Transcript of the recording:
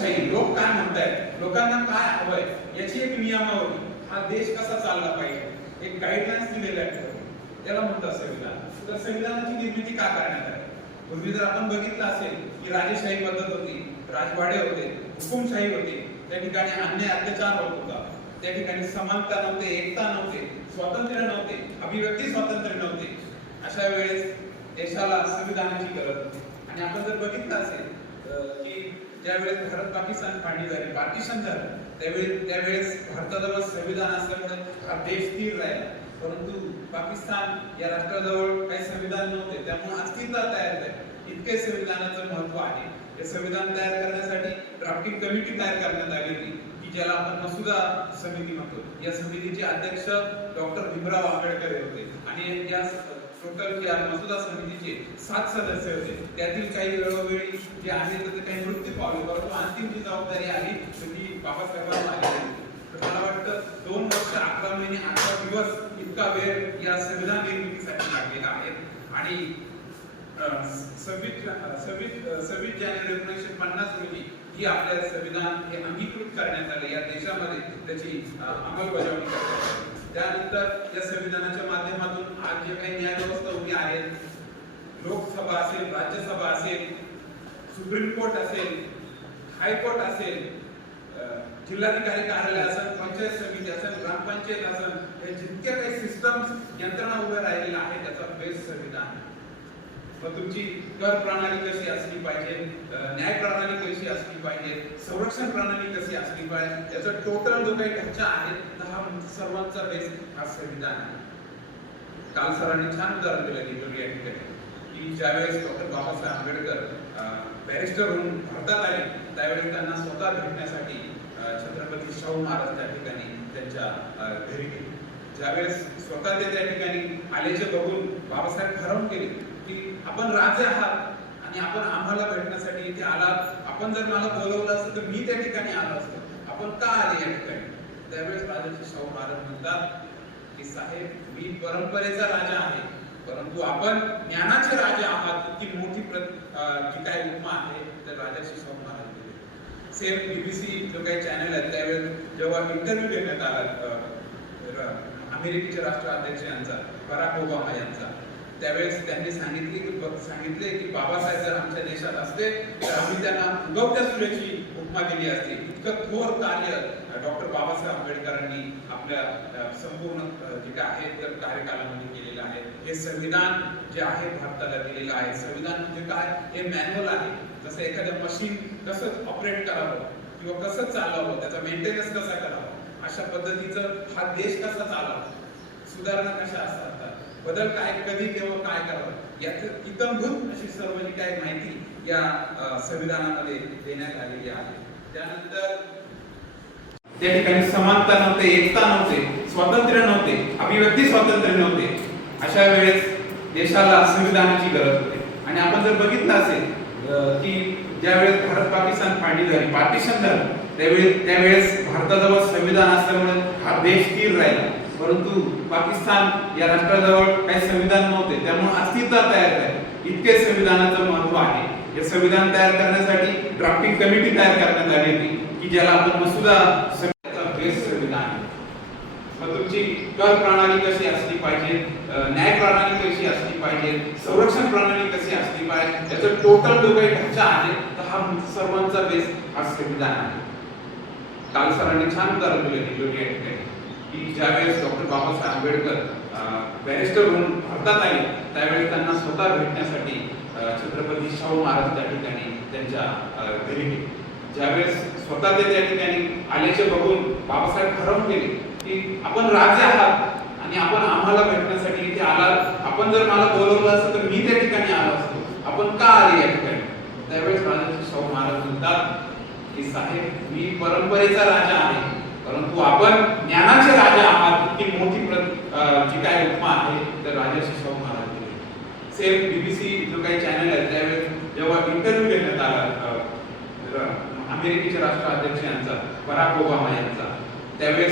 नाही, लोक काय म्हणतायत लोकांना काय हवंय? याची एक नियमावली. हा देश कसा चालला पाहिजे? एक गाईडलाईन्स दिलेला आहे त्याला म्हणतात संविधान. तर संविधानाची निर्मिती का करण्यात आली? पूर्वी जर आपण बघितलं असेल की राजेशाही पद्धत होती राजवाडे होते हुकुमशाही होती त्या ठिकाणी अन्याय अत्याचार होत होता. त्या ठिकाणी समानता नव्हते एकता नव्हते स्वातंत्र्य नव्हते अभिव्यक्ती स्वातंत्र्य नव्हते. अशा वेळेस देशाला संविधानाची गरज होती. आणि आपण जर बघितलं असेल की ज्यावेळेस भारत पाकिस्तान फाळणी झाली पाकिस्तान झालं त्यावेळी त्यावेळेस भारताजवळ संविधान असल्यामुळे हा देश स्थिर राहिला. परंतु पाकिस्तान या राष्ट्राजवळ काही संविधान नव्हते त्यामुळे अस्थिरता तयार झाली. इतके संविधानाचं महत्त्व आहे. हे संविधान तयार करण्यासाठी ड्राफ्टिंग कमिटी तयार करण्यात आली होती की ज्याला आपण मसुदा समिती म्हणतो. या समितीचे अध्यक्ष डॉक्टर भीमराव आंबेडकर होते. आणि या टोटल या मसुदा समितीचे सात सदस्य होते. त्यातील काही वेळोवेळी जे आहेत तर ते काही मृत्यू पावले परंतु अंतिम जी जबाबदारी आली तर ती बाबासाहेबांना आली तर मला वाटतं दोन वर्ष अकरा महिने अकरा दिवस इतका वेळ या संविधान निर्मितीसाठी लागलेला आहे. आणि सव्वीस सव्वीस सव्वीस जानेवारी एकोणीसशे पन्नास रोजी ही आपल्या संविधान हे अंगीकृत करण्यात आले. या देशामध्ये त्याची अंमलबजावणी करण्यात आली. त्यानंतर या संविधानाच्या माध्यमातून आज जे काही न्यायव्यवस्था उभी आहे लोकसभा असेल राज्यसभा असेल सुप्रीम कोर्ट असेल हायकोर्ट असेल जिल्हाधिकारी कार्यालय असेल पंचायत समिती असेल ग्रामपंचायत असेल या जितक्या काही सिस्टम यंत्रणा उभ्या राहिलेल्या आहेत त्याचा बेस संविधान आहे. मग तुमची कर प्रणाली कशी असली पाहिजे न्याय प्रणाली कशी असली पाहिजे संरक्षण प्रणाली कशी असली पाहिजे याचा टोटल जो काही ढाचा आहे हा सर्वांचा बेस हा संविधान आहे. काल सरांनी छान उदाहरण दिलं की या ठिकाणी. की ज्यावेळेस डॉक्टर बाबासाहेब आंबेडकर बॅरिस्टर होऊन भारतात आले त्यावेळेस त्यांना स्वतः भेटण्यासाठी छत्रपती शाहू महाराज त्या ठिकाणी त्यांच्या घरी गेले. ज्यावेळेस स्वतः ते त्या ठिकाणी आल्याचे बघून बाबासाहेब हरवून केले की आपण राजे आहात आणि आपण आम्हाला भेटण्यासाठी इथे आलात. आपण जर मला बोलवलं असतं तर मी त्या ठिकाणी आलो असतो. आपण का आले या ठिकाणी? त्यावेळेस राजाचे शाहू महाराज म्हणतात की साहेब मी परंपरेचा राजा आहे. परंतु आपण ज्ञानाचे राजा आहात. ती मोठी जी काही उपमा आहे तर राजाशी शाहू महाराज दिले. सेम बीबीसी जो काही चॅनल आहे त्यावेळेस जेव्हा इंटरव्ह्यू घेण्यात आला अमेरिकेचे राष्ट्राध्यक्ष यांचा बराक ओबामा यांचा त्यावेळेस त्यांनी सांगितले की सांगितले की बाबासाहेब जर आमच्या देशात असते तर आम्ही त्यांना उगवत्या सूर्याची उपमा दिली असती. इतकं थोर कार्य डॉक्टर बाबासाहेब आंबेडकरांनी आपल्या संपूर्ण जे काय आहे तर कार्यकालामध्ये केलेलं आहे. हे संविधान जे आहे भारताला दिलेलं आहे. संविधान म्हणजे काय? हे मॅन्युअल आहे. जसं एखादं मशीन कसं ऑपरेट करावं किंवा कसं चालावं त्याचा मेंटेनन्स कसा करावा अशा पद्धतीचं हा देश कसा चालावा? सुधारणा कशा असतात? बदल काय कधी केव्हा काय करावं? याचं इतंभूत अशी सर्व जी काही माहिती या संविधानामध्ये देण्यात आलेली आहे. त्यानंतर त्या ठिकाणी समानता नव्हते एकता नव्हते स्वातंत्र्य नव्हते अभिव्यक्ती स्वातंत्र्य नव्हते. अशा वेळेस देशाला संविधानाची गरज होते. आणि आपण जर बघितलं असेल की ज्यावेळेस भारत पाकिस्तान फाळणी झाली पार्टिशन झालं त्यावेळी त्यावेळेस भारताजवळ संविधान असल्यामुळे हा देश स्थिर राहिला. परंतु पाकिस्तान या राष्ट्राजवळ काही संविधान नव्हते. त्यामुळे अस्तित्व तयार झाली. इतके संविधानाचं महत्त्व आहे. हे संविधान तयार करण्यासाठी ड्राफ्टिंग कमिटी तयार करण्यात आली होती की ज्याला आपण मसुदा संविधान आहे. मग तुमची कर प्रणाली कशी असली पाहिजे न्याय प्रणाली कशी असली पाहिजे संरक्षण प्रणाली कशी असली पाहिजे याचं टोटल जो काही ढाचा आहे तर हा सर्वांचा बेस हा संविधान आहे. काल सरांनी छान उदाहरण दिलं निलोटी या ठिकाणी की ज्यावेळेस डॉक्टर बाबासाहेब आंबेडकर बॅरिस्टर म्हणून भारतात आले. त्यावेळेस त्यांना स्वतः भेटण्यासाठी छत्रपती शाहू महाराज त्या ठिकाणी त्यांच्या घरी गेले. ज्यावेळेस स्वतः ते त्या ठिकाणी आल्याचे बघून बाबासाहेब ठरवून गेले की आपण राजे आहात आणि आपण आम्हाला भेटण्यासाठी इथे आलात. आपण जर मला बोलवलं असतं तर मी त्या ठिकाणी आलो असतो. आपण का आले या ठिकाणी? त्यावेळेस राजा शाहू महाराज म्हणतात की साहेब मी परंपरेचा राजा आहे. परंतु आपण ज्ञानाचे राजा आहात इतकी मोठी प्र- जी काय उपमा आहे तर राजाशी शाहू महाराज दिली सेम बीबीसी जो काही चॅनल आहे त्यावेळेस जेव्हा इंटरव्ह्यू घेण्यात आला अमेरिकेचे राष्ट्राध्यक्ष यांचा बराक ओबामा यांचा त्यावेळेस